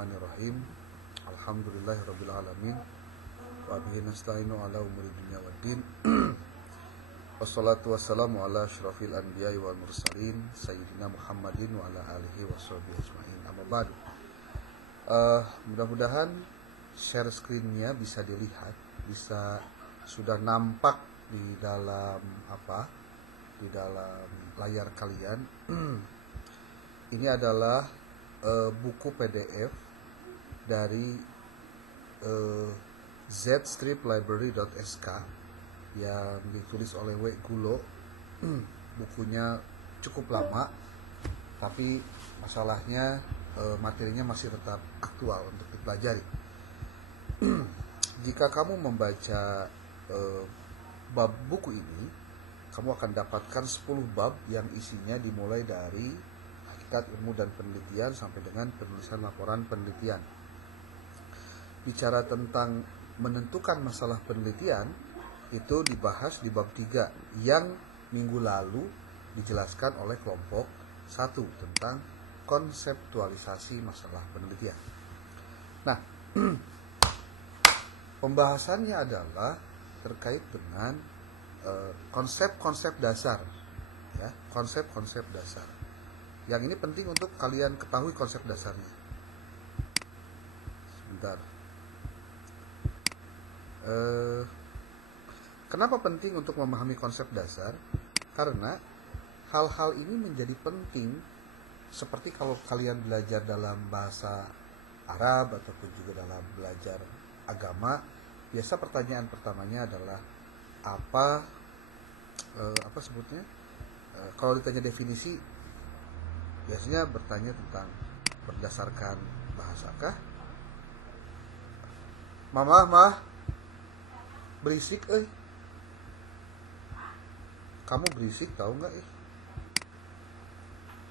Bismillahirrahmanirrahim. Alhamdulillahirrabbilalamin. Wa bihi nasta'inu ala umuri dunya waddin. Wassalatu wassalamu ala asyrafil anbiya'i wal mursalin Sayyidina Muhammadin wa ala alihi wa sahbihi ajma'in. Amma ba'du. Mudah-mudahan share screen-nya bisa dilihat, bisa sudah nampak di dalam di dalam layar kalian. Ini adalah buku PDF dari zstriplibrary.sk yang ditulis oleh W. Gulo. Bukunya cukup lama, tapi masalahnya materinya masih tetap aktual untuk dipelajari. Jika kamu membaca bab buku ini, kamu akan dapatkan 10 bab yang isinya dimulai dari ilmu dan penelitian sampai dengan penulisan laporan penelitian. Bicara tentang menentukan masalah penelitian itu dibahas di bab 3 yang minggu lalu dijelaskan oleh kelompok 1 tentang konseptualisasi masalah penelitian. Nah, pembahasannya adalah terkait dengan konsep-konsep dasar, ya, konsep-konsep dasar. Yang ini penting untuk kalian ketahui konsep dasarnya. Sebentar. Kenapa penting untuk memahami konsep dasar? Karena hal-hal ini menjadi penting, seperti kalau kalian belajar dalam bahasa Arab ataupun juga dalam belajar agama, biasa pertanyaan pertamanya adalah apa sebutnya? Kalau ditanya definisi, biasanya bertanya tentang berdasarkan bahasakah? Mah berisik, kamu berisik tahu nggak?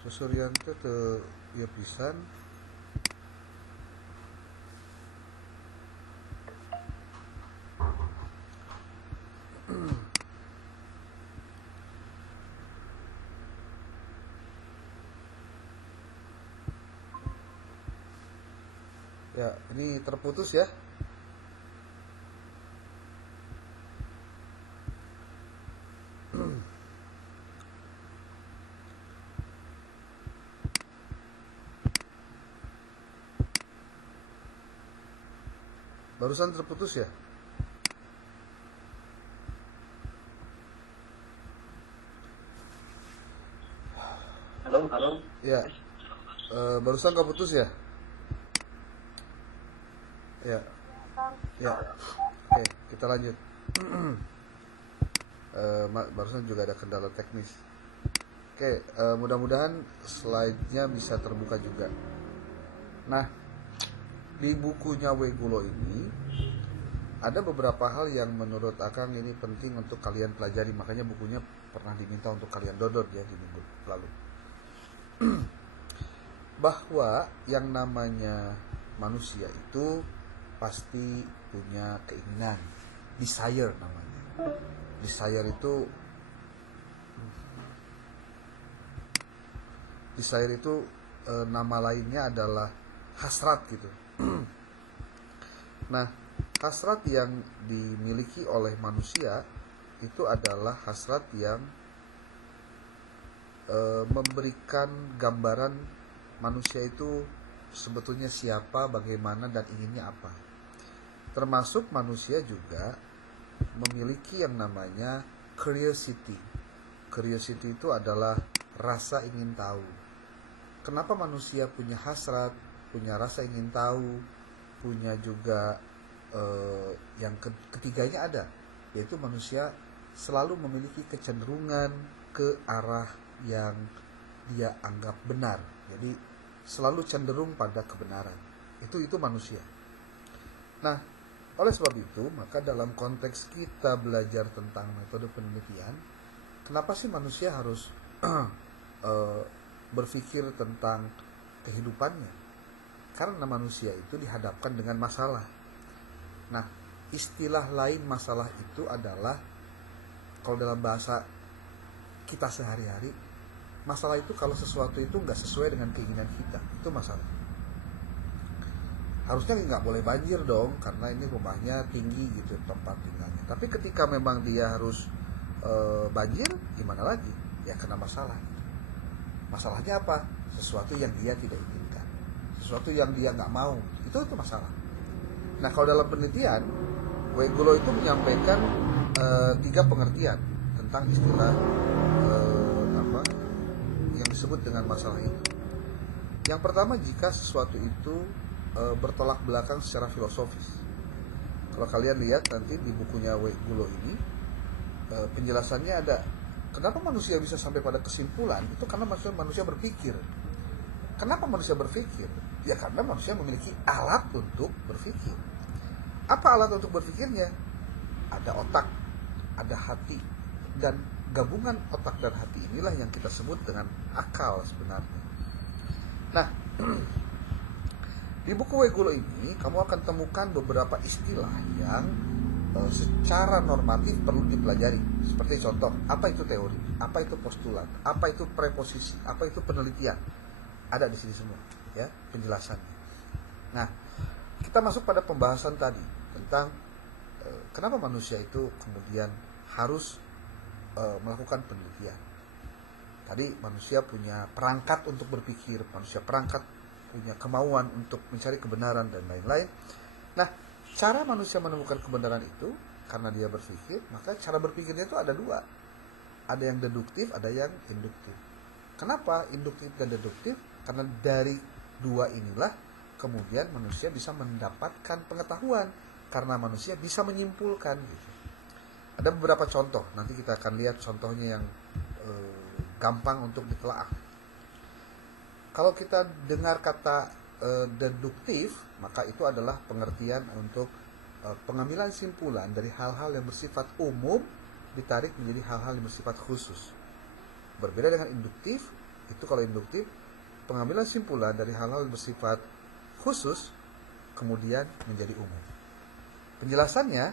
Susurian teh teu ieu pisan. Ya, ini terputus ya. Barusan terputus ya? Halo. Ya. Barusan keputus ya? Ya. Oke, kita lanjut. Barusan juga ada kendala teknis. Oke, mudah-mudahan slide-nya bisa terbuka juga. Nah, di bukunya W. Gulo ini ada beberapa hal yang menurut Akang ini penting untuk kalian pelajari. Makanya bukunya pernah diminta untuk kalian download ya di minggu lalu. Bahwa yang namanya manusia itu pasti punya keinginan, desire namanya. Desire itu nama lainnya adalah hasrat gitu. Nah, hasrat yang dimiliki oleh manusia itu adalah hasrat yang memberikan gambaran manusia itu sebetulnya siapa, bagaimana, dan inginnya apa. Termasuk manusia juga memiliki yang namanya curiosity. Curiosity itu adalah rasa ingin tahu. Kenapa manusia punya hasrat, punya rasa ingin tahu, punya juga yang ketiganya ada, yaitu manusia selalu memiliki kecenderungan ke arah yang dia anggap benar. Jadi selalu cenderung pada kebenaran. Itu manusia. Nah, oleh sebab itu, maka dalam konteks kita belajar tentang metode penelitian, kenapa sih manusia harus berpikir tentang kehidupannya? Karena manusia itu dihadapkan dengan masalah. Nah, istilah lain masalah itu adalah, kalau dalam bahasa kita sehari-hari, masalah itu kalau sesuatu itu nggak sesuai dengan keinginan kita, itu masalah. harusnya nggak boleh banjir dong karena ini rumahnya tinggi gitu tempat tinggalnya. Tapi ketika memang dia harus banjir, gimana lagi? Ya kena masalah. Masalahnya apa? Sesuatu yang dia tidak inginkan, sesuatu yang dia nggak mau, itu masalah. Nah, kalau dalam penelitian, Ueguro itu menyampaikan 3 pengertian tentang istilah yang disebut dengan masalah itu. Yang pertama, jika sesuatu itu bertolak belakang secara filosofis. Kalau kalian lihat nanti di bukunya Ueguro ini, penjelasannya ada kenapa manusia bisa sampai pada kesimpulan itu karena manusia berpikir. Kenapa manusia berpikir? Ya karena manusia memiliki alat untuk berpikir. Apa alat untuk berpikirnya? Ada otak, ada hati, dan gabungan otak dan hati inilah yang kita sebut dengan akal sebenarnya. Nah, di buku Ueguro ini kamu akan temukan beberapa istilah yang secara normatif perlu dipelajari. Seperti contoh, apa itu teori, apa itu postulat, apa itu preposisi, apa itu penelitian. Ada di sini semua, ya, penjelasannya. Nah, kita masuk pada pembahasan tadi tentang kenapa manusia itu kemudian harus melakukan penelitian. Tadi manusia punya perangkat untuk berpikir, manusia punya kemauan untuk mencari kebenaran dan lain-lain. Nah, cara manusia menemukan kebenaran itu karena dia berpikir, maka cara berpikirnya itu ada 2. Ada yang deduktif, ada yang induktif. Kenapa induktif dan deduktif? Karena dari 2 inilah kemudian manusia bisa mendapatkan pengetahuan, karena manusia bisa menyimpulkan gitu. Ada beberapa contoh, nanti kita akan lihat contohnya yang gampang untuk ditelaah. Kalau kita dengar kata deduktif, maka itu adalah pengertian untuk pengambilan simpulan dari hal-hal yang bersifat umum ditarik menjadi hal-hal yang bersifat khusus. Berbeda dengan induktif, itu kalau induktif pengambilan simpulan dari hal-hal yang bersifat khusus kemudian menjadi umum. Penjelasannya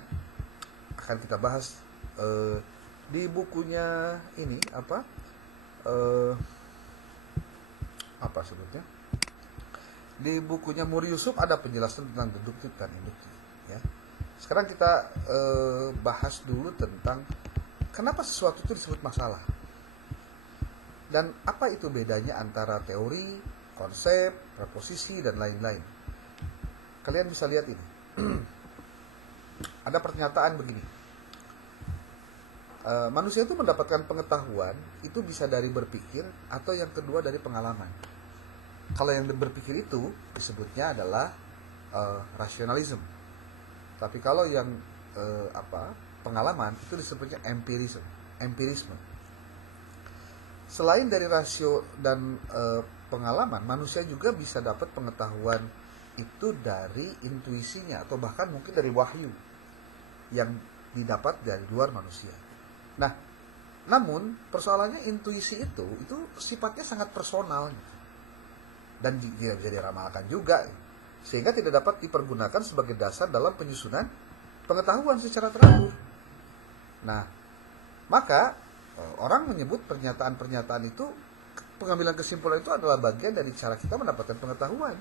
akan kita bahas di bukunya ini apa sebutnya? Di bukunya Muri Yusuf ada penjelasan tentang deduktif dan induktif, ya. Sekarang kita bahas dulu tentang kenapa sesuatu itu disebut masalah. Dan apa itu bedanya antara teori, konsep, preposisi, dan lain-lain. Kalian bisa lihat ini. Ada pernyataan begini. Manusia itu mendapatkan pengetahuan itu bisa dari berpikir atau yang kedua dari pengalaman. Kalau yang berpikir itu disebutnya adalah rasionalisme. Tapi kalau yang pengalaman itu disebutnya empirisme. Selain dari rasio dan pengalaman, manusia juga bisa dapat pengetahuan itu dari intuisinya atau bahkan mungkin dari wahyu yang didapat dari luar manusia. Nah, namun persoalannya intuisi itu sifatnya sangat personal dan tidak bisa diramalkan juga, sehingga tidak dapat dipergunakan sebagai dasar dalam penyusunan pengetahuan secara teratur. Nah, maka orang menyebut pernyataan-pernyataan itu, pengambilan kesimpulan itu adalah bagian dari cara kita mendapatkan pengetahuan.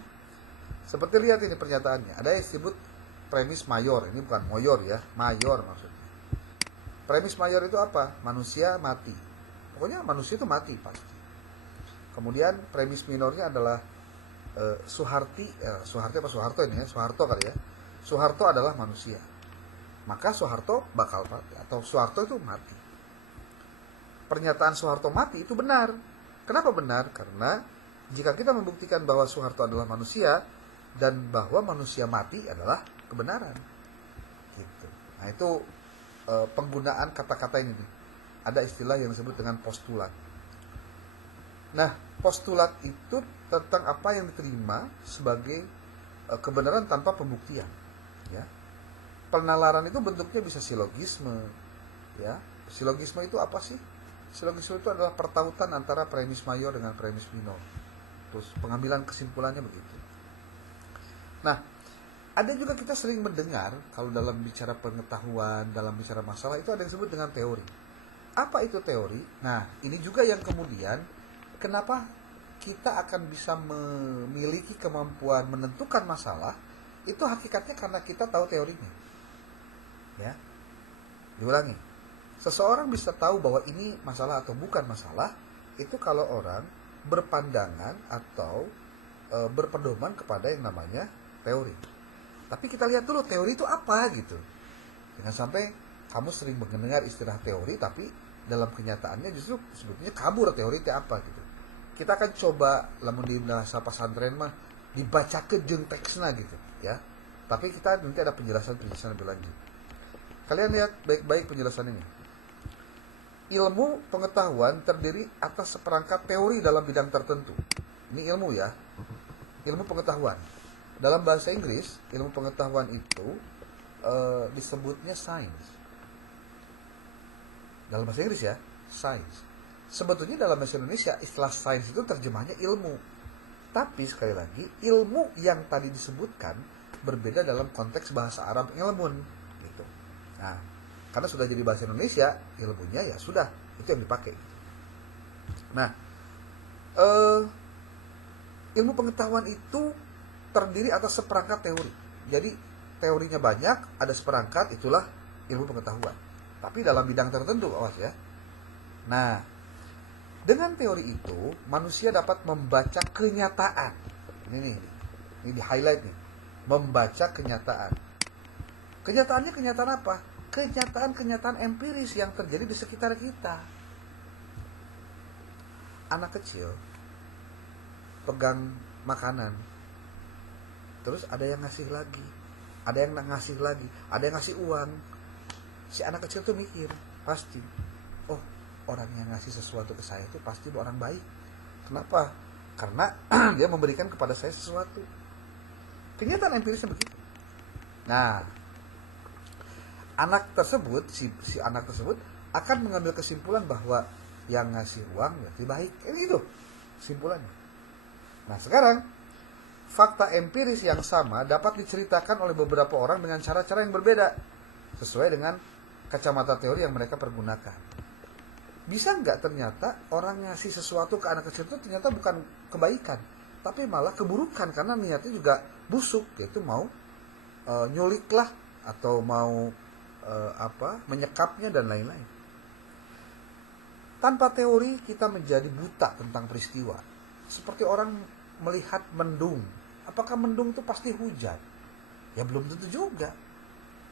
Seperti lihat ini pernyataannya, ada yang disebut premis mayor, ini bukan moyor ya, mayor maksudnya. Premis mayor itu apa? Manusia mati. Pokoknya manusia itu mati pasti. Kemudian premis minornya adalah Soeharto ini ya, Soeharto kali ya. Soeharto adalah manusia. Maka Soeharto bakal mati atau Soeharto itu mati. Pernyataan Soeharto mati itu benar. Kenapa benar? Karena jika kita membuktikan bahwa Soeharto adalah manusia dan bahwa manusia mati adalah kebenaran. Gitu. Nah, itu penggunaan kata-kata ini nih. Ada istilah yang disebut dengan postulat. Nah, postulat itu tentang apa yang diterima sebagai kebenaran tanpa pembuktian, ya. Penalaran itu bentuknya bisa silogisme, ya. Silogisme itu apa sih? Silogisme itu adalah pertautan antara premis mayor dengan premis minor. Terus pengambilan kesimpulannya begitu. Nah, ada juga kita sering mendengar kalau dalam bicara pengetahuan, dalam bicara masalah itu ada yang disebut dengan teori. Apa itu teori? Nah, ini juga yang kemudian kenapa kita akan bisa memiliki kemampuan menentukan masalah Itu hakikatnya karena kita tahu teorinya. Ya. Diulangi. Seseorang bisa tahu bahwa ini masalah atau bukan masalah itu kalau orang berpandangan atau berpedoman kepada yang namanya teori. Tapi kita lihat dulu teori itu apa gitu. Jangan sampai kamu sering mendengar istilah teori tapi dalam kenyataannya justru sebetulnya kabur teori itu apa gitu. Kita akan coba lamun di bahasa pesantren mah dibaca ke jeung teksna gitu ya. Tapi kita nanti ada penjelasan lebih lanjut. Kalian lihat baik-baik penjelasan ini. Ilmu pengetahuan terdiri atas seperangkat teori dalam bidang tertentu. Ini ilmu ya. Ilmu pengetahuan. Dalam bahasa Inggris, ilmu pengetahuan itu disebutnya science. Dalam bahasa Inggris ya, science. Sebetulnya dalam bahasa Indonesia istilah science itu terjemahnya ilmu. Tapi sekali lagi, ilmu yang tadi disebutkan berbeda dalam konteks bahasa Arab ilmun gitu. Nah, karena sudah jadi bahasa Indonesia, ilmunya ya sudah, itu yang dipakai. Nah, ilmu pengetahuan itu terdiri atas seperangkat teori. Jadi teorinya banyak, ada seperangkat, itulah ilmu pengetahuan. Tapi dalam bidang tertentu, awas ya. Nah, dengan teori itu manusia dapat membaca kenyataan. Ini di highlight nih. Membaca kenyataan. Kenyataannya kenyataan apa? Kenyataan-kenyataan empiris yang terjadi di sekitar kita. Anak kecil pegang makanan, terus ada yang ngasih lagi, ada yang ngasih lagi, ada yang ngasih uang. Si anak kecil tuh mikir, pasti, oh orang yang ngasih sesuatu ke saya itu pasti orang baik. Kenapa? Karena dia memberikan kepada saya sesuatu. Kenyataan empirisnya begitu. Nah, anak tersebut, si anak tersebut akan mengambil kesimpulan bahwa yang ngasih uang berarti baik. Ini itu kesimpulannya. Nah sekarang, fakta empiris yang sama dapat diceritakan oleh beberapa orang dengan cara-cara yang berbeda, sesuai dengan kacamata teori yang mereka pergunakan. Bisa nggak ternyata orang ngasih sesuatu ke anak kecil itu ternyata bukan kebaikan, tapi malah keburukan, karena niatnya juga busuk, yaitu mau nyulik lah, atau mau menyekapnya dan lain-lain. Tanpa teori kita menjadi buta tentang peristiwa. Seperti orang melihat mendung. Apakah mendung itu pasti hujan? Ya belum tentu juga.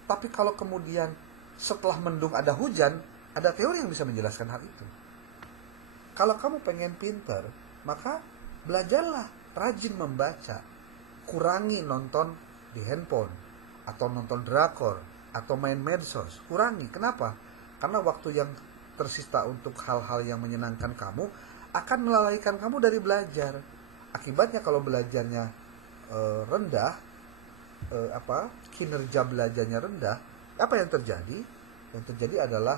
Tapi kalau kemudian setelah mendung ada hujan, ada teori yang bisa menjelaskan hal itu. Kalau kamu pengen pinter, maka belajarlah, rajin membaca. Kurangi nonton di handphone, atau nonton drakor, atau main medsos. Kurangi. Kenapa? Karena waktu yang tersisa untuk hal-hal yang menyenangkan kamu akan melalaikan kamu dari belajar. Akibatnya kalau belajarnya rendah, kinerja belajarnya rendah, apa yang terjadi? Yang terjadi adalah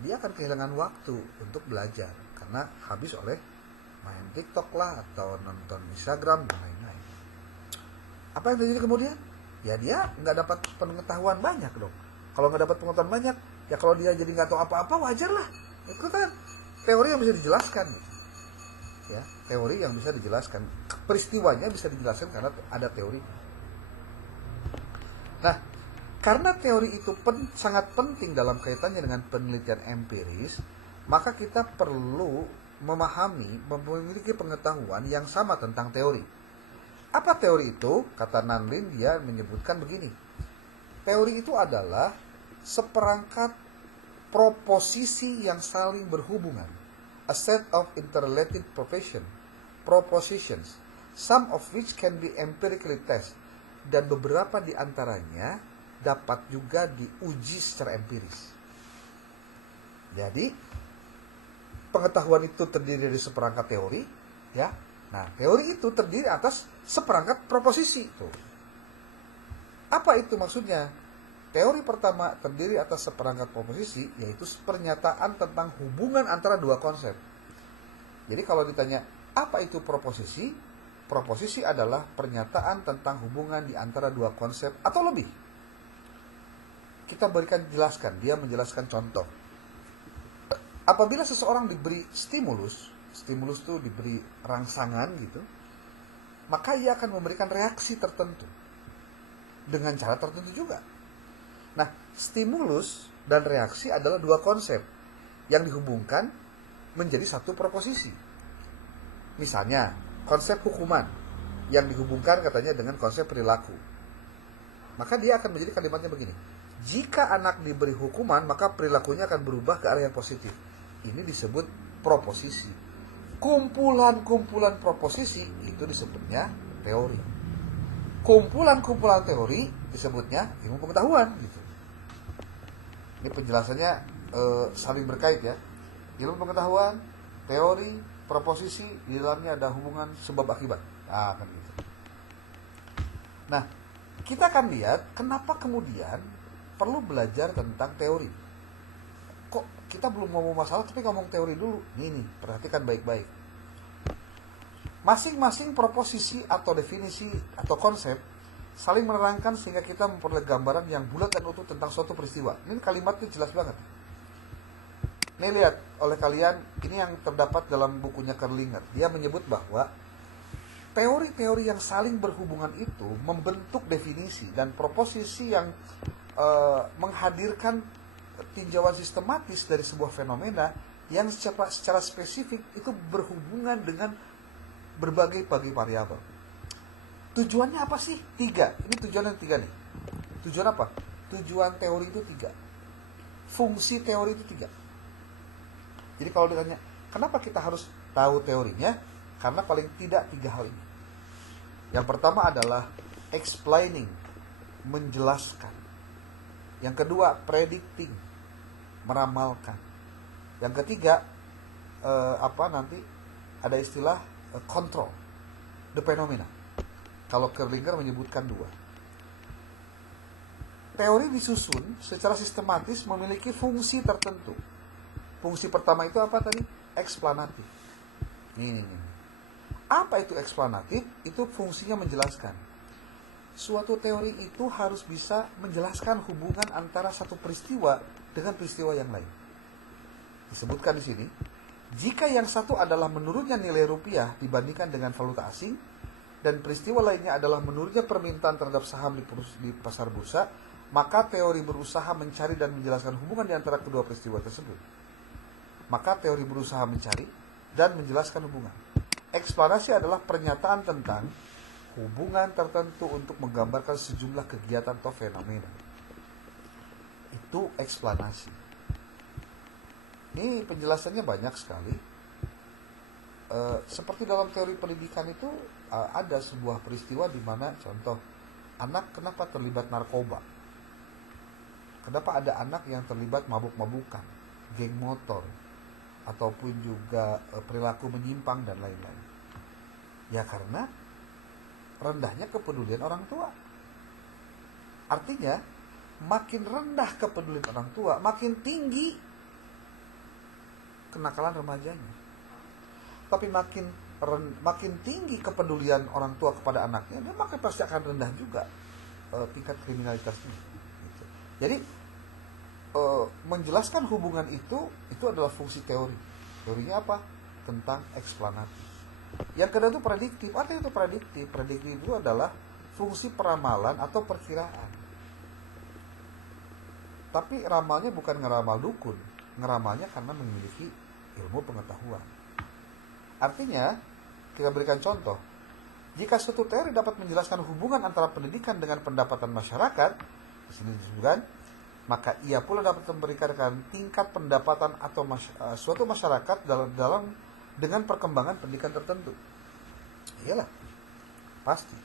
dia akan kehilangan waktu untuk belajar karena habis oleh main TikTok lah, atau nonton Instagram dan lain-lain. Apa yang terjadi kemudian? Ya dia nggak dapat pengetahuan banyak dong. Kalau nggak dapat pengetahuan banyak, ya kalau dia jadi nggak tahu apa-apa, wajar lah. Itu kan teori yang bisa dijelaskan. Ya, teori yang bisa dijelaskan. Peristiwanya bisa dijelaskan karena ada teori. Nah, karena teori itu sangat penting dalam kaitannya dengan penelitian empiris, maka kita perlu memiliki pengetahuan yang sama tentang teori. Apa teori itu? Kata Nanlin, dia menyebutkan begini. Teori itu adalah seperangkat proposisi yang saling berhubungan. A set of interrelated propositions, some of which can be empirically tested, dan beberapa di antaranya dapat juga diuji secara empiris. Jadi, pengetahuan itu terdiri dari seperangkat teori, ya. Nah, teori itu terdiri atas seperangkat proposisi. Tuh. Apa itu maksudnya? Teori pertama terdiri atas seperangkat proposisi, yaitu pernyataan tentang hubungan antara dua konsep. Jadi kalau ditanya, apa itu proposisi? Proposisi adalah pernyataan tentang hubungan di antara dua konsep atau lebih. Kita jelaskan, dia menjelaskan contoh. Apabila seseorang diberi stimulus itu diberi rangsangan gitu, maka ia akan memberikan reaksi tertentu. dengan cara tertentu juga. Nah, stimulus dan reaksi adalah dua konsep yang dihubungkan menjadi satu proposisi. Misalnya, konsep hukuman yang dihubungkan katanya dengan konsep perilaku. Maka dia akan menjadi kalimatnya begini. Jika anak diberi hukuman, maka perilakunya akan berubah ke arah yang positif. Ini disebut proposisi. Kumpulan-kumpulan proposisi itu disebutnya teori. Kumpulan-kumpulan teori disebutnya ilmu pengetahuan gitu. Ini penjelasannya saling berkait ya. Ilmu pengetahuan, teori, proposisi, di dalamnya ada hubungan sebab akibat. Kan gitu. Nah, kita akan lihat kenapa kemudian perlu belajar tentang teori. Kok kita belum ngomong masalah tapi ngomong teori dulu? Nih, perhatikan baik-baik. Masing-masing proposisi atau definisi atau konsep saling menerangkan sehingga kita memperoleh gambaran yang bulat dan utuh tentang suatu peristiwa. Ini kalimatnya jelas banget. Nih lihat oleh kalian, ini yang terdapat dalam bukunya Kerlinger. Dia menyebut bahwa teori-teori yang saling berhubungan itu membentuk definisi dan proposisi yang menghadirkan tinjauan sistematis dari sebuah fenomena yang secara spesifik itu berhubungan dengan berbagai variabel. Tujuannya apa sih? 3. Ini tujuan yang 3 nih. Tujuan apa? Tujuan teori itu 3. Fungsi teori itu 3. Jadi kalau ditanya, kenapa kita harus tahu teorinya? Karena paling tidak 3 hal ini. Yang pertama adalah explaining, menjelaskan. Yang kedua, predicting, meramalkan. Yang ketiga, ada istilah control the phenomena. Kalau Kerlinger menyebutkan 2. Teori disusun secara sistematis memiliki fungsi tertentu. Fungsi pertama itu apa tadi? Eksplanatif. Ini. Apa itu eksplanatif? Itu fungsinya menjelaskan. Suatu teori itu harus bisa menjelaskan hubungan antara satu peristiwa dengan peristiwa yang lain. Disebutkan di sini, jika yang satu adalah menurunnya nilai rupiah dibandingkan dengan valuta asing, dan peristiwa lainnya adalah menurunnya permintaan terhadap saham di pasar bursa, maka teori berusaha mencari dan menjelaskan hubungan di antara kedua peristiwa tersebut. Maka teori berusaha mencari dan menjelaskan hubungan. Eksplanasi adalah pernyataan tentang hubungan tertentu untuk menggambarkan sejumlah kegiatan atau fenomena. Itu eksplanasi. Ini penjelasannya banyak sekali. Seperti dalam teori pendidikan itu ada sebuah peristiwa di mana contoh anak kenapa terlibat narkoba, kenapa ada anak yang terlibat mabuk-mabukan, geng motor, ataupun juga perilaku menyimpang dan lain-lain. Ya karena rendahnya kepedulian orang tua. Artinya makin rendah kepedulian orang tua, makin tinggi kenakalan remajanya. Tapi makin tinggi kepedulian orang tua kepada anaknya, dia makin pasti akan rendah juga tingkat kriminalitasnya. Gitu. Jadi menjelaskan hubungan itu adalah fungsi teori. Teorinya apa? Tentang eksplanatif. Yang kedua itu prediktif. Apa itu prediktif? Prediktif itu adalah fungsi peramalan atau perkiraan. Tapi ramalnya bukan ngeramal dukun, ngeramalnya karena memiliki ilmu pengetahuan. Artinya, kita berikan contoh. Jika suatu teori dapat menjelaskan hubungan antara pendidikan dengan pendapatan masyarakat, di sini disebutkan, maka ia pula dapat memberikan tingkat pendapatan atau suatu masyarakat dalam dengan perkembangan pendidikan tertentu. Iyalah, pasti.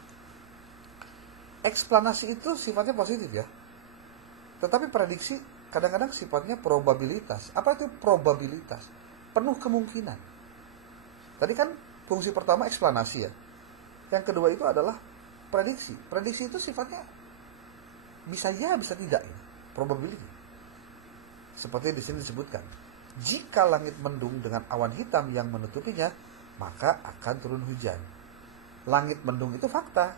Eksplanasi itu sifatnya positif ya. Tetapi prediksi kadang-kadang sifatnya probabilitas. Apa itu probabilitas? Penuh kemungkinan. Tadi kan fungsi pertama eksplanasi ya. Yang kedua itu adalah prediksi. Prediksi itu sifatnya bisa ya, bisa tidak ya. Probability. Seperti di sini disebutkan. Jika langit mendung dengan awan hitam yang menutupinya, maka akan turun hujan. Langit mendung itu fakta.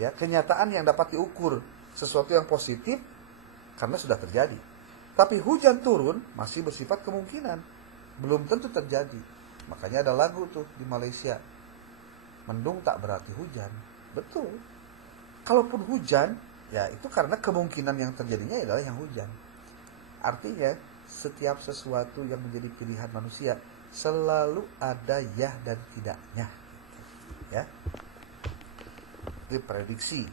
Ya, kenyataan yang dapat diukur, sesuatu yang positif karena sudah terjadi. Tapi hujan turun masih bersifat kemungkinan, belum tentu terjadi. Makanya ada lagu tuh di Malaysia, mendung tak berarti hujan. Betul. Kalaupun hujan, Ya, itu karena kemungkinan yang terjadinya adalah yang hujan. Artinya, setiap sesuatu yang menjadi pilihan manusia selalu ada ya dan tidaknya. Ya. Itu prediksi.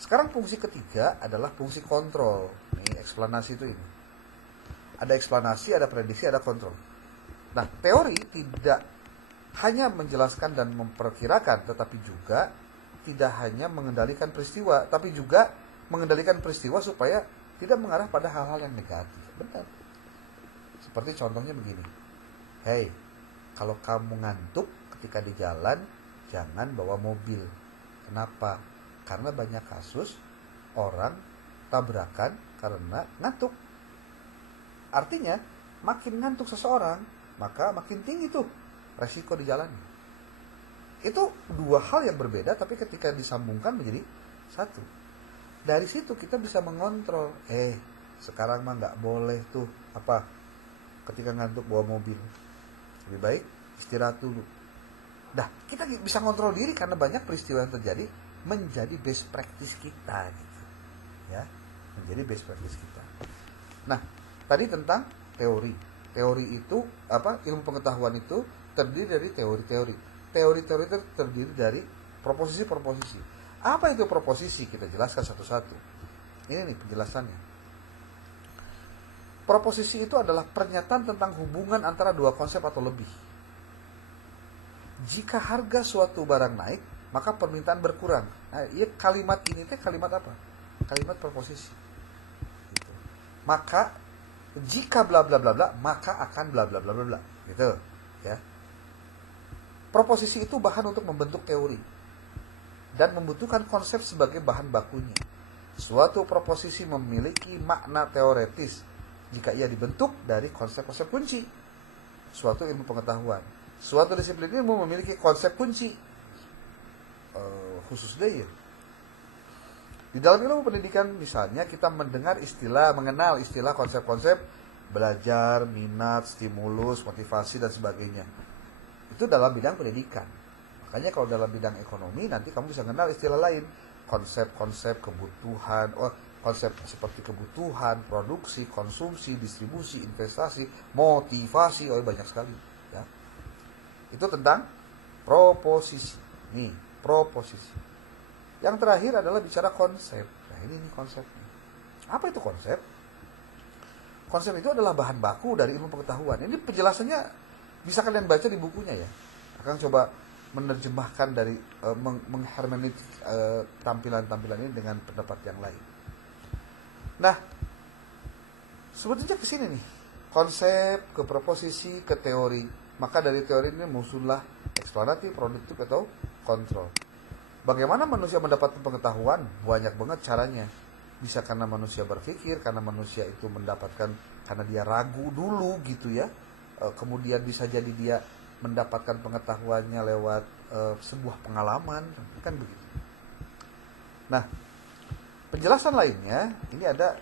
Sekarang fungsi ketiga adalah fungsi kontrol. Ini eksplanasi itu ini. Ada eksplanasi, ada prediksi, ada kontrol. Nah, teori tidak hanya menjelaskan dan memperkirakan, tetapi juga tidak hanya mengendalikan peristiwa, tapi juga mengendalikan peristiwa supaya tidak mengarah pada hal-hal yang negatif. Benar. Seperti contohnya begini. Hey, kalau kamu ngantuk ketika di jalan, jangan bawa mobil. Kenapa? Karena banyak kasus orang tabrakan karena ngantuk. Artinya, makin ngantuk seseorang, maka makin tinggi tuh resiko di jalan. Itu dua hal yang berbeda, tapi ketika disambungkan menjadi satu. Dari situ kita bisa mengontrol. Sekarang mah nggak boleh tuh ketika ngantuk bawa mobil. Lebih baik istirahat dulu. Nah, kita bisa kontrol diri karena banyak peristiwa yang terjadi menjadi best practice kita, gitu. Ya, menjadi best practice kita. Nah, tadi tentang teori. Teori itu ilmu pengetahuan itu terdiri dari teori-teori. Teori-teori itu terdiri dari proposisi-proposisi. Apa itu proposisi? Kita jelaskan satu-satu. Ini nih penjelasannya. Proposisi itu adalah pernyataan tentang hubungan antara dua konsep atau lebih. Jika harga suatu barang naik, maka permintaan berkurang. Nah, kalimat ini kalimat apa? Kalimat proposisi. Gitu. Maka jika bla bla bla bla, maka akan bla bla bla bla bla. Gitu, ya. Proposisi itu bahan untuk membentuk teori dan membutuhkan konsep sebagai bahan bakunya. Suatu proposisi memiliki makna teoretis jika ia dibentuk dari konsep-konsep kunci. Suatu ilmu pengetahuan, suatu disiplin ilmu memiliki konsep kunci khusus deh ya. Di dalam ilmu pendidikan misalnya kita mengenal istilah konsep-konsep belajar, minat, stimulus, motivasi dan sebagainya. Itu dalam bidang pendidikan. Makanya kalau dalam bidang ekonomi nanti kamu bisa kenal istilah lain, konsep-konsep kebutuhan, konsep seperti kebutuhan, produksi, konsumsi, distribusi, investasi, motivasi, banyak sekali, ya. Itu tentang proposisi. Nih, proposisi. Yang terakhir adalah bicara konsep. Nah, ini konsepnya. Apa itu konsep? Konsep itu adalah bahan baku dari ilmu pengetahuan. Ini penjelasannya bisa kalian baca di bukunya ya. Akan coba menerjemahkan dari menghermeneutik tampilan-tampilan ini dengan pendapat yang lain. Nah, sebetulnya ke sini nih. Konsep, ke proposisi, ke teori. Maka dari teori ini muncullah eksplanatif, produktif atau kontrol. Bagaimana manusia mendapatkan pengetahuan? Banyak banget caranya. Bisa karena manusia berpikir, karena manusia itu mendapatkan karena dia ragu dulu gitu ya. Kemudian bisa jadi dia mendapatkan pengetahuannya lewat sebuah pengalaman, kan begitu. Nah, penjelasan lainnya ini ada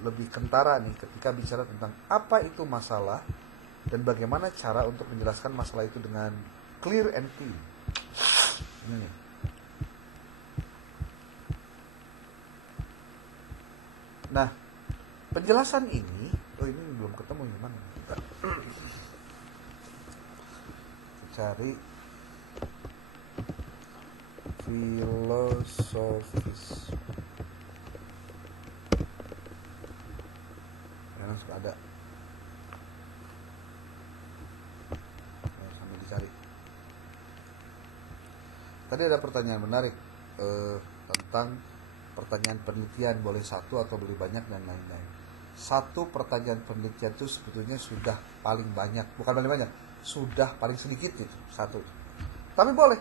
lebih kentara nih ketika bicara tentang apa itu masalah dan bagaimana cara untuk menjelaskan masalah itu dengan clear and clean. Ini nih. Nah, penjelasan ini, ini belum ketemu gimana? Cari filosofis. Yang suka ada. Sambil dicari. Tadi ada pertanyaan menarik tentang pertanyaan penelitian, boleh satu atau boleh banyak dan lain-lain. Satu pertanyaan penelitian itu sebetulnya sudah paling banyak, bukan paling banyak, sudah paling sedikit itu, satu. Tapi boleh.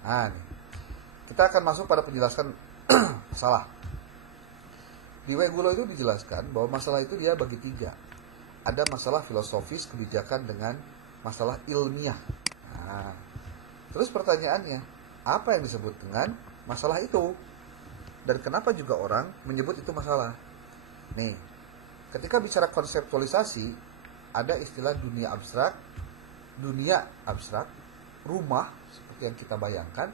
Nah, nih. Kita akan masuk pada penjelasan masalah. Di Wegulo itu dijelaskan bahwa masalah itu dia bagi tiga. Ada masalah filosofis, kebijakan, dengan masalah ilmiah. Nah, terus pertanyaannya, apa yang disebut dengan masalah itu? Dan kenapa juga orang menyebut itu masalah? Nih, ketika bicara konseptualisasi, ada istilah dunia abstrak, rumah, seperti yang kita bayangkan,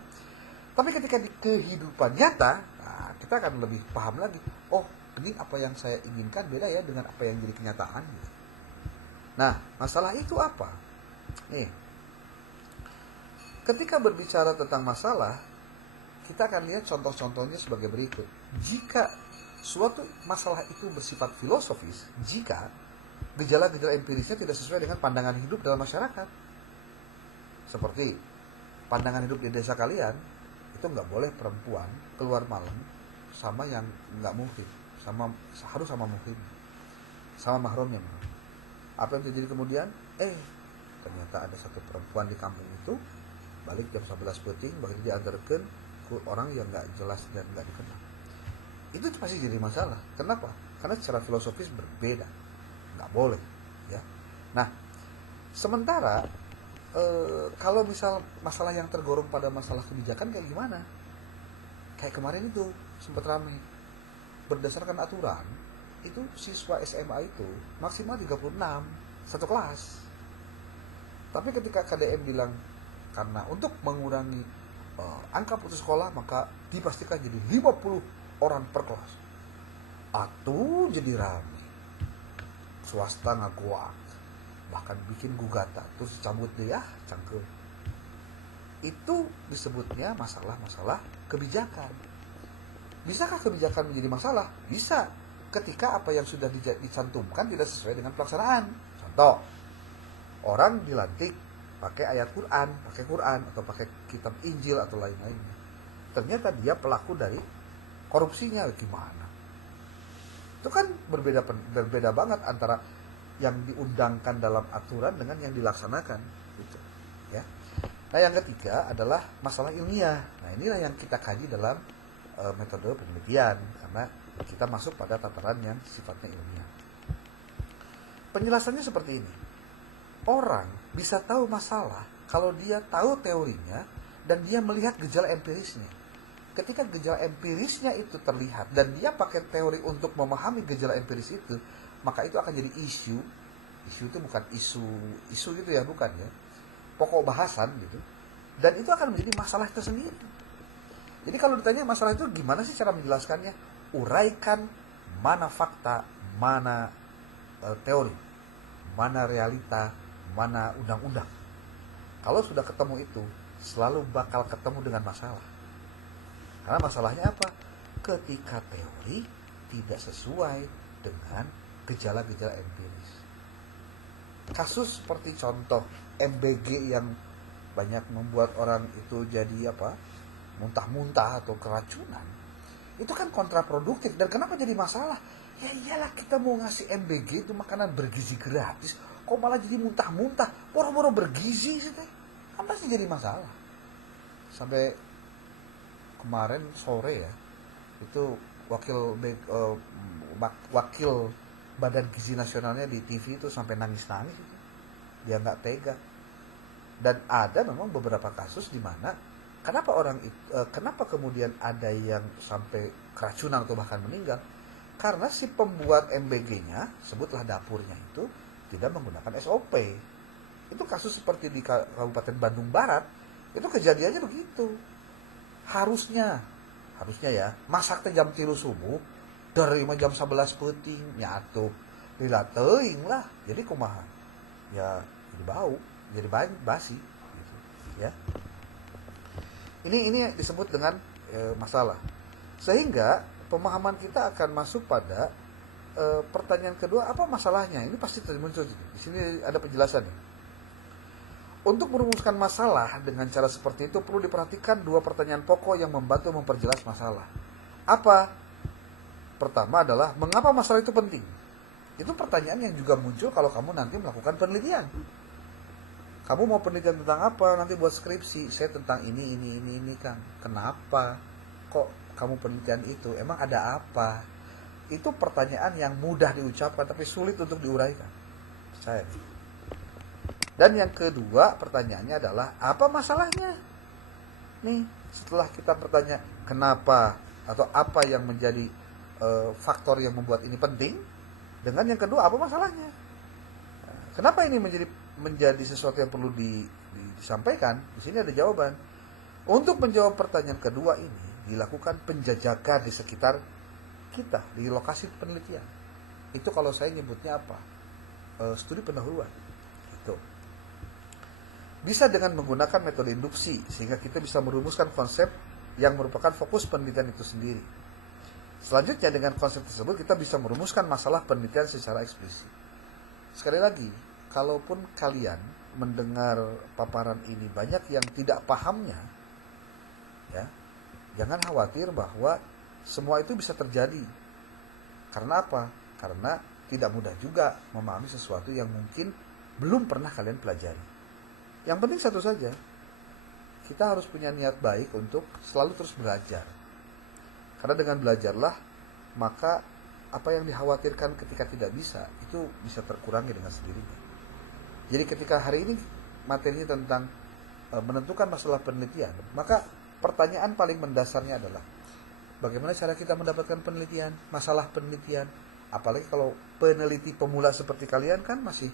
Tapi ketika di kehidupan nyata, nah, kita akan lebih paham lagi. Oh, ini apa yang saya inginkan beda ya dengan apa yang jadi kenyataan. Nah, masalah itu apa? Nih, ketika berbicara tentang masalah, kita akan lihat contoh-contohnya sebagai berikut. Jika suatu masalah itu bersifat filosofis, jika gejala-gejala empirisnya tidak sesuai dengan pandangan hidup dalam masyarakat, seperti pandangan hidup di desa kalian, itu nggak boleh perempuan keluar malam sama yang nggak muhrim, harus sama muhrim, sama mahramnya. Apa yang terjadi kemudian? Ternyata ada satu perempuan di kampung itu balik jam 11 peting, bagi diantarkan ke orang yang nggak jelas dan nggak dikenal. Itu pasti jadi masalah. Kenapa? Karena secara filosofis berbeda, nggak boleh, ya. Nah, sementara kalau misal masalah yang tergolong pada masalah kebijakan kayak gimana? Kayak kemarin itu sempat ramai. Berdasarkan aturan, itu siswa SMA itu maksimal 36 satu kelas. Tapi ketika KDM bilang karena untuk mengurangi angka putus sekolah maka dipastikan jadi 50 orang per kelas. Atuh jadi ramai. Swasta ngaguak. Bahkan bikin gugatan terus cabut deh ya cangkel. Itu disebutnya masalah-masalah kebijakan. Bisakah kebijakan menjadi masalah? Bisa, ketika apa yang sudah dicantumkan tidak sesuai dengan pelaksanaan. Contoh, orang dilantik pakai ayat Quran, atau pakai kitab Injil atau lain-lainnya. Ternyata dia pelaku dari korupsinya, gimana? Itu kan berbeda banget antara yang diundangkan dalam aturan dengan yang dilaksanakan, gitu, ya. Nah, yang ketiga adalah masalah ilmiah. Nah, inilah yang kita kaji dalam metode penelitian, karena kita masuk pada tataran yang sifatnya ilmiah. Penjelasannya seperti ini. Orang bisa tahu masalah kalau dia tahu teorinya dan dia melihat gejala empirisnya. Ketika gejala empirisnya itu terlihat dan dia pakai teori untuk memahami gejala empiris itu, maka itu akan jadi isu. Isu itu bukan isu gitu ya, bukan ya. Pokok bahasan gitu. Dan itu akan menjadi masalah tersendiri. Jadi kalau ditanya masalah itu gimana sih cara menjelaskannya? Uraikan mana fakta, mana teori, mana realita, mana undang-undang. Kalau sudah ketemu itu, selalu bakal ketemu dengan masalah. Karena masalahnya apa? Ketika teori tidak sesuai dengan gejala-gejala empiris. Kasus seperti contoh MBG yang banyak membuat orang itu jadi muntah-muntah atau keracunan, itu kan kontraproduktif. Dan kenapa jadi masalah? Ya iyalah, kita mau ngasih MBG itu makanan bergizi gratis, kok malah jadi muntah-muntah, boro-boro bergizi sih teh, kan pasti jadi masalah. Sampai kemarin sore ya, itu wakil Badan Gizi Nasionalnya di TV itu sampai nangis-nangis itu. Dia nggak tega. Dan ada memang beberapa kasus di mana kenapa kemudian ada yang sampai keracunan atau bahkan meninggal? Karena si pembuat MBG-nya, sebutlah dapurnya itu, tidak menggunakan SOP. Itu kasus seperti di Kabupaten Bandung Barat, itu kejadiannya begitu. Harusnya ya, masaknya jam 3 subuh, dari jam 11 peuting nyatu lila teuing lah, jadi kumaha ya, jadi bau, jadi basi gitu, ya. Ini disebut dengan masalah. Sehingga pemahaman kita akan masuk pada pertanyaan kedua, apa masalahnya? Ini pasti muncul di sini, ada penjelasannya. Untuk merumuskan masalah dengan cara seperti itu perlu diperhatikan dua pertanyaan pokok yang membantu memperjelas masalah. Apa? Pertama adalah, mengapa masalah itu penting? Itu pertanyaan yang juga muncul kalau kamu nanti melakukan penelitian. Kamu mau penelitian tentang apa? Nanti buat skripsi, saya tentang ini kan. Kenapa? Kok kamu penelitian itu? Emang ada apa? Itu pertanyaan yang mudah diucapkan tapi sulit untuk diuraikan. Percaya. Dan yang kedua pertanyaannya adalah, apa masalahnya? Nih, setelah kita bertanya kenapa atau apa yang menjadi faktor yang membuat ini penting, dengan yang kedua apa masalahnya? Kenapa ini menjadi sesuatu yang perlu disampaikan? Di sini ada jawaban. Untuk menjawab pertanyaan kedua ini, dilakukan penjajakan di sekitar kita, di lokasi penelitian. Itu kalau saya nyebutnya apa? Studi pendahuluan. Gitu. Bisa dengan menggunakan metode induksi, sehingga kita bisa merumuskan konsep yang merupakan fokus penelitian itu sendiri. Selanjutnya dengan konsep tersebut kita bisa merumuskan masalah penelitian secara eksplisit. Sekali lagi, kalaupun kalian mendengar paparan ini banyak yang tidak pahamnya, ya, jangan khawatir bahwa semua itu bisa terjadi. Karena apa? Karena tidak mudah juga memahami sesuatu yang mungkin belum pernah kalian pelajari. Yang penting satu saja, kita harus punya niat baik untuk selalu terus belajar. Karena dengan belajarlah, maka apa yang dikhawatirkan ketika tidak bisa, itu bisa terkurangi dengan sendirinya. Jadi ketika hari ini materinya tentang menentukan masalah penelitian, maka pertanyaan paling mendasarnya adalah bagaimana cara kita mendapatkan penelitian, masalah penelitian. Apalagi kalau peneliti pemula seperti kalian kan masih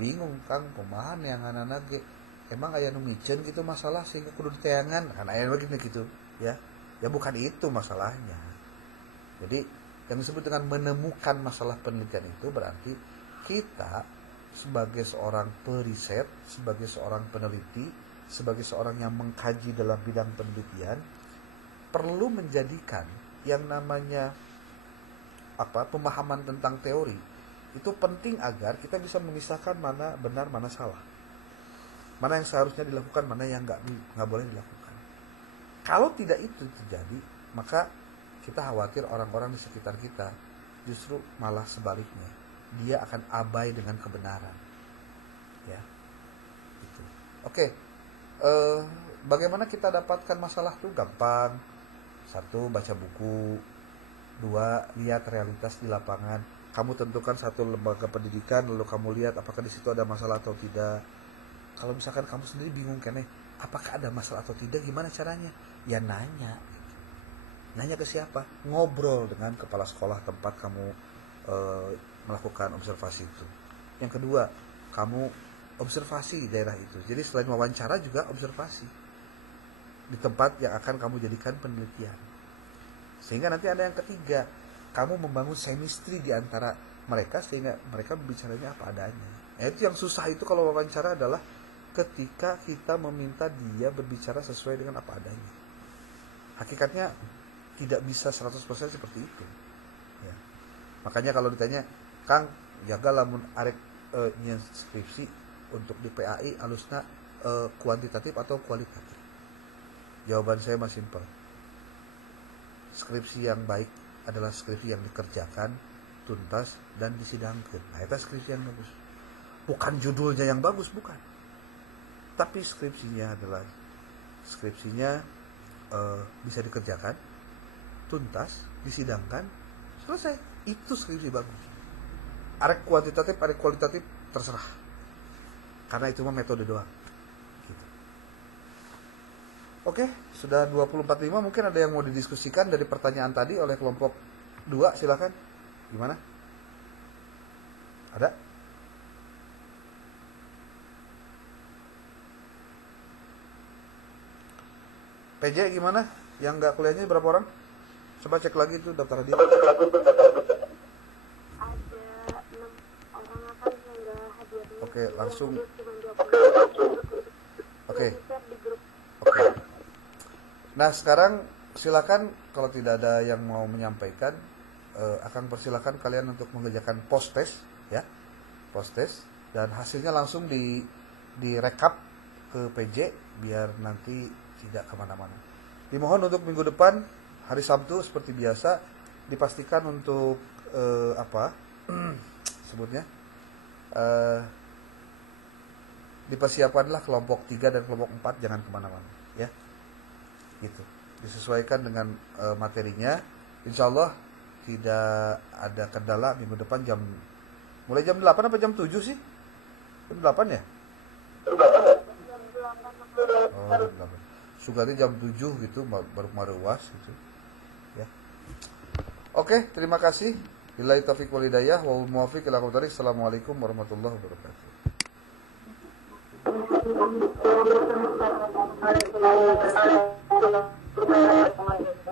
bingung, Kang, kumaha yang anak-anak emang aya nu micen gitu masalah sehingga kudu diteangan, kan aya begini gitu, ya. Ya bukan itu masalahnya. Jadi yang disebut dengan menemukan masalah penelitian itu berarti kita sebagai seorang periset, sebagai seorang peneliti, sebagai seorang yang mengkaji dalam bidang penelitian, perlu menjadikan yang namanya pemahaman tentang teori itu penting agar kita bisa memisahkan mana benar mana salah, mana yang seharusnya dilakukan, mana yang nggak boleh dilakukan. Kalau tidak itu terjadi, maka kita khawatir orang-orang di sekitar kita justru malah sebaliknya, dia akan abai dengan kebenaran, ya. Gitu. Oke. Bagaimana kita dapatkan masalah itu? Gampang. 1, baca buku. 2, lihat realitas di lapangan. Kamu tentukan satu lembaga pendidikan, lalu kamu lihat apakah di situ ada masalah atau tidak. Kalau misalkan kamu sendiri bingung kene, apakah ada masalah atau tidak, gimana caranya? Ya nanya. Nanya ke siapa? Ngobrol dengan kepala sekolah tempat kamu melakukan observasi itu. Yang kedua, kamu observasi daerah itu. Jadi selain wawancara juga observasi di tempat yang akan kamu jadikan penelitian. Sehingga nanti ada yang ketiga, kamu membangun chemistry di antara mereka sehingga mereka berbicaranya apa adanya. Nah, itu yang susah itu kalau wawancara adalah ketika kita meminta dia berbicara sesuai dengan apa adanya. Hakikatnya tidak bisa 100% seperti itu. Ya. Makanya kalau ditanya, Kang, jaga lamun arek nyen skripsi untuk di PAI alusna kuantitatif atau kualitatif? Jawaban saya masih simpel. Skripsi yang baik adalah skripsi yang dikerjakan, tuntas, dan disidangkan. Nah, itu skripsi yang bagus. Bukan judulnya yang bagus, bukan. Tapi skripsinya adalah bisa dikerjakan, tuntas, disidangkan, selesai. Itu skripsi bagus. Arek kuantitatif, arek kualitatif, terserah. Karena itu mah metode doang. Gitu. Oke, sudah 20.45, mungkin ada yang mau didiskusikan dari pertanyaan tadi oleh kelompok 2, silakan. Gimana? Ada? PJ gimana? Yang nggak kuliahnya berapa orang? Coba cek lagi itu daftar hadiah. Ada 6 orang akan yang nggak hadir. Oke, langsung. Oke. Nah, sekarang silakan kalau tidak ada yang mau menyampaikan, akan persilakan kalian untuk mengerjakan post test, ya, post test, dan hasilnya langsung direkap ke PJ biar nanti tidak kemana-mana. Dimohon untuk minggu depan hari Sabtu seperti biasa dipastikan untuk sebutnya dipersiapkanlah kelompok 3 dan kelompok 4, jangan kemana-mana, ya. Gitu. Disesuaikan dengan materinya. Insya Allah tidak ada kendala. Minggu depan mulai jam 8 apa jam 7 sih? Jam 8 ya? Oh, jam 8. Sugati jam 7 gitu, baru maruwas gitu. Ya. Oke, terima kasih. Billahi taufiq wal hidayah wa muwaffiq ila aqwamit thoriq. Assalamualaikum warahmatullahi wabarakatuh. Terima kasih.